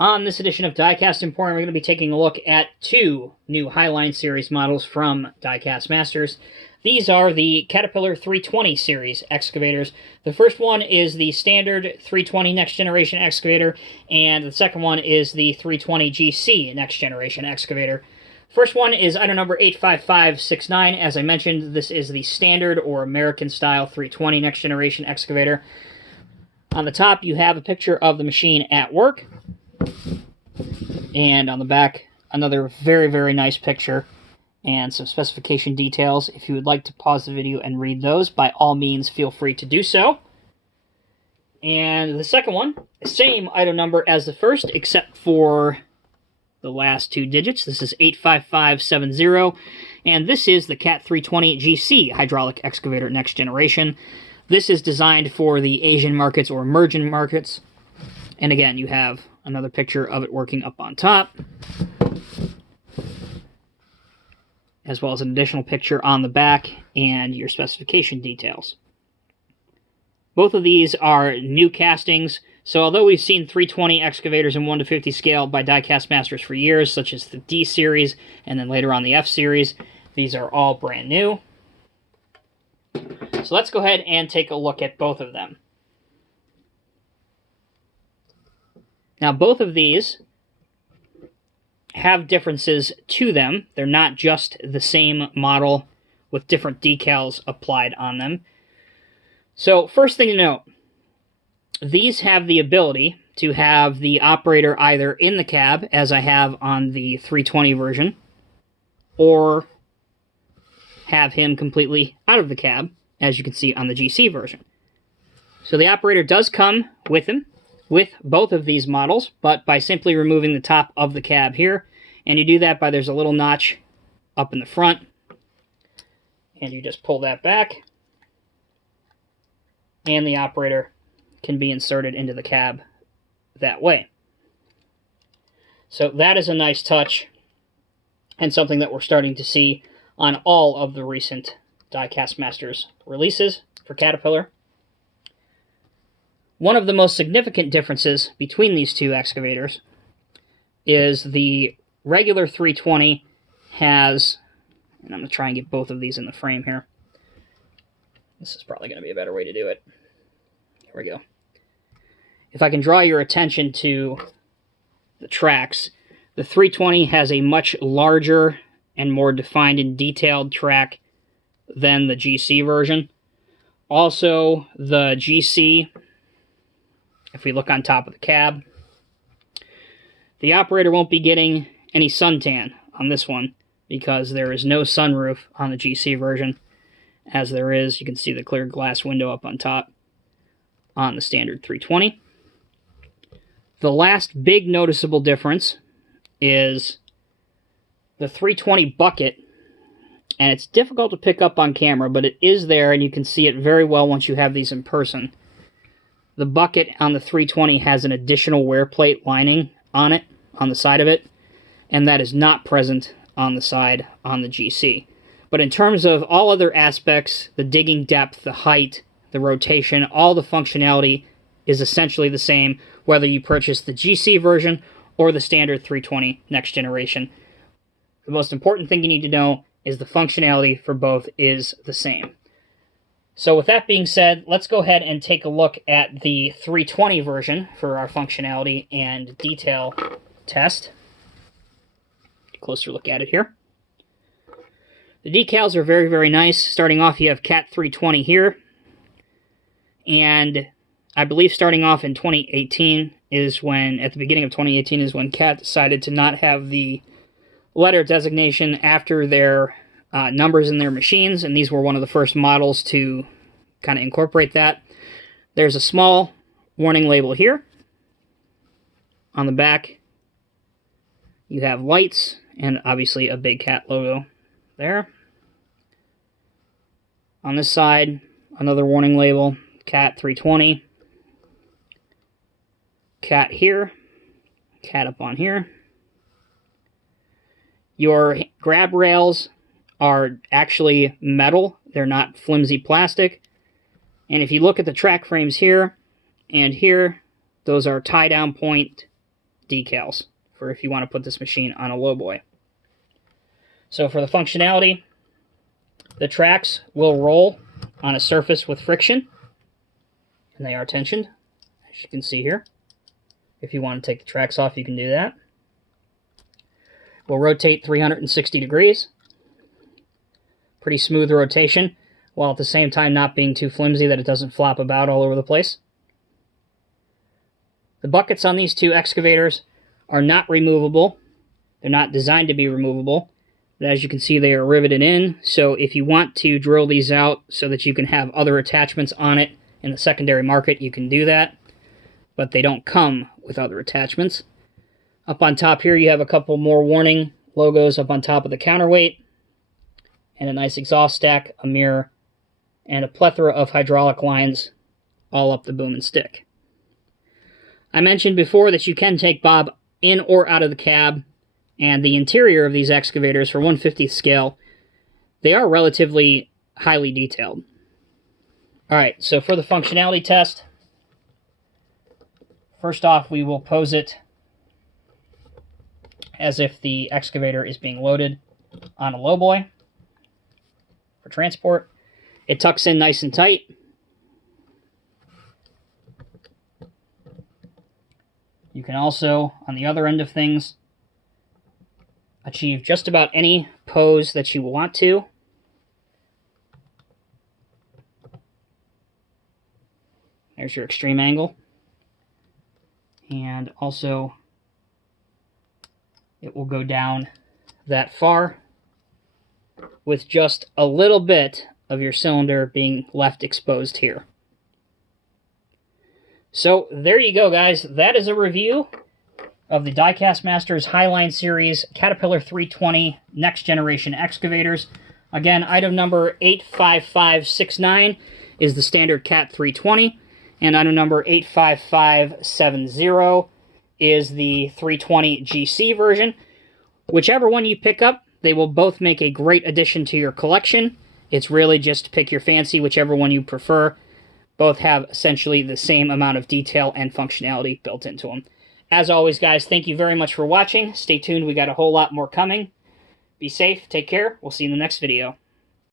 On this edition of Diecast Emporium, we're going to be taking a look at two new Highline Series models from Diecast Masters. These are the Caterpillar 320 Series excavators. The first one is the standard 320 Next Generation Excavator, and the second one is the 320 GC Next Generation Excavator. First one is item number 85569. As I mentioned, this is the standard or American-style 320 Next Generation Excavator. On the top, you have a picture of the machine at work. And on the back, another very, very nice picture and some specification details. If you would like to pause the video and read those, by all means, feel free to do so. And the second one, same item number as the first, except for the last two digits. This is 85570, and this is the Cat 320 GC Hydraulic Excavator Next Generation. This is designed for the Asian markets or emerging markets. And again, you have another picture of it working up on top, as well as an additional picture on the back and your specification details. Both of these are new castings, so although we've seen 320 excavators in 1:50 scale by Diecast Masters for years, such as the D series and then later on the F series, these are all brand new. So let's go ahead and take a look at both of them. Now, both of these have differences to them. They're not just the same model with different decals applied on them. So, first thing to note, these have the ability to have the operator either in the cab, as I have on the 320 version, or have him completely out of the cab, as you can see on the GC version. So the operator does come with him, with both of these models, but by simply removing the top of the cab here, and you do that by there's a little notch up in the front, and you just pull that back, and the operator can be inserted into the cab that way. So that is a nice touch, and something that we're starting to see on all of the recent Diecast Masters releases for Caterpillar. One of the most significant differences between these two excavators is the regular 320 has, and I'm going to try and get both of these in the frame here. This is probably going to be a better way to do it. Here we go. If I can draw your attention to the tracks, the 320 has a much larger and more defined and detailed track than the GC version. Also, the GC, if we look on top of the cab, the operator won't be getting any suntan on this one because there is no sunroof on the GC version, as there is, you can see the clear glass window up on top on the standard 320. The last big noticeable difference is the 320 bucket, and it's difficult to pick up on camera, but it is there, and you can see it very well once you have these in person. The bucket on the 320 has an additional wear plate lining on it, on the side of it, and that is not present on the side on the GC. But in terms of all other aspects, the digging depth, the height, the rotation, all the functionality is essentially the same, whether you purchase the GC version or the standard 320 Next Generation. The most important thing you need to know is the functionality for both is the same. So with that being said, let's go ahead and take a look at the 320 version for our functionality and detail test. Closer look at it here. The decals are very, very nice. Starting off, you have Cat 320 here. And I believe starting off in 2018 is when, at the beginning of 2018, is when Cat decided to not have the letter designation after their numbers in their machines, and these were one of the first models to kind of incorporate that. There's a small warning label here. On the back, you have lights, and obviously a big Cat logo there. On this side, another warning label, Cat 320. Cat here, Cat up on here. Your grab rails are actually metal. They're not flimsy plastic. And if you look at the track frames here and here, those are tie-down point decals for if you want to put this machine on a lowboy. So for the functionality, the tracks will roll on a surface with friction, and they are tensioned, as you can see here. If you want to take the tracks off, you can do that. Will rotate 360 degrees. Pretty smooth rotation, while at the same time not being too flimsy that it doesn't flop about all over the place. The buckets on these two excavators are not removable. They're not designed to be removable. But as you can see, they are riveted in, so if you want to drill these out so that you can have other attachments on it in the secondary market, you can do that. But they don't come with other attachments. Up on top here, you have a couple more warning logos up on top of the counterweight, and a nice exhaust stack, a mirror, and a plethora of hydraulic lines all up the boom and stick. I mentioned before that you can take Bob in or out of the cab, and the interior of these excavators for 1/50th scale, they are relatively highly detailed. Alright, so for the functionality test, first off we will pose it as if the excavator is being loaded on a lowboy for transport. It tucks in nice and tight. You can also, on the other end of things, achieve just about any pose that you want to. There's your extreme angle. And also, it will go down that far with just a little bit of your cylinder being left exposed here. So there you go, guys. That is a review of the Diecast Masters Highline Series Caterpillar 320 Next Generation Excavators. Again, item number 85569 is the standard Cat 320, and item number 85570 is the 320 GC version. Whichever one you pick up, they will both make a great addition to your collection. It's really just pick your fancy, whichever one you prefer. Both have essentially the same amount of detail and functionality built into them. As always, guys, thank you very much for watching. Stay tuned, we got a whole lot more coming. Be safe, take care, we'll see you in the next video.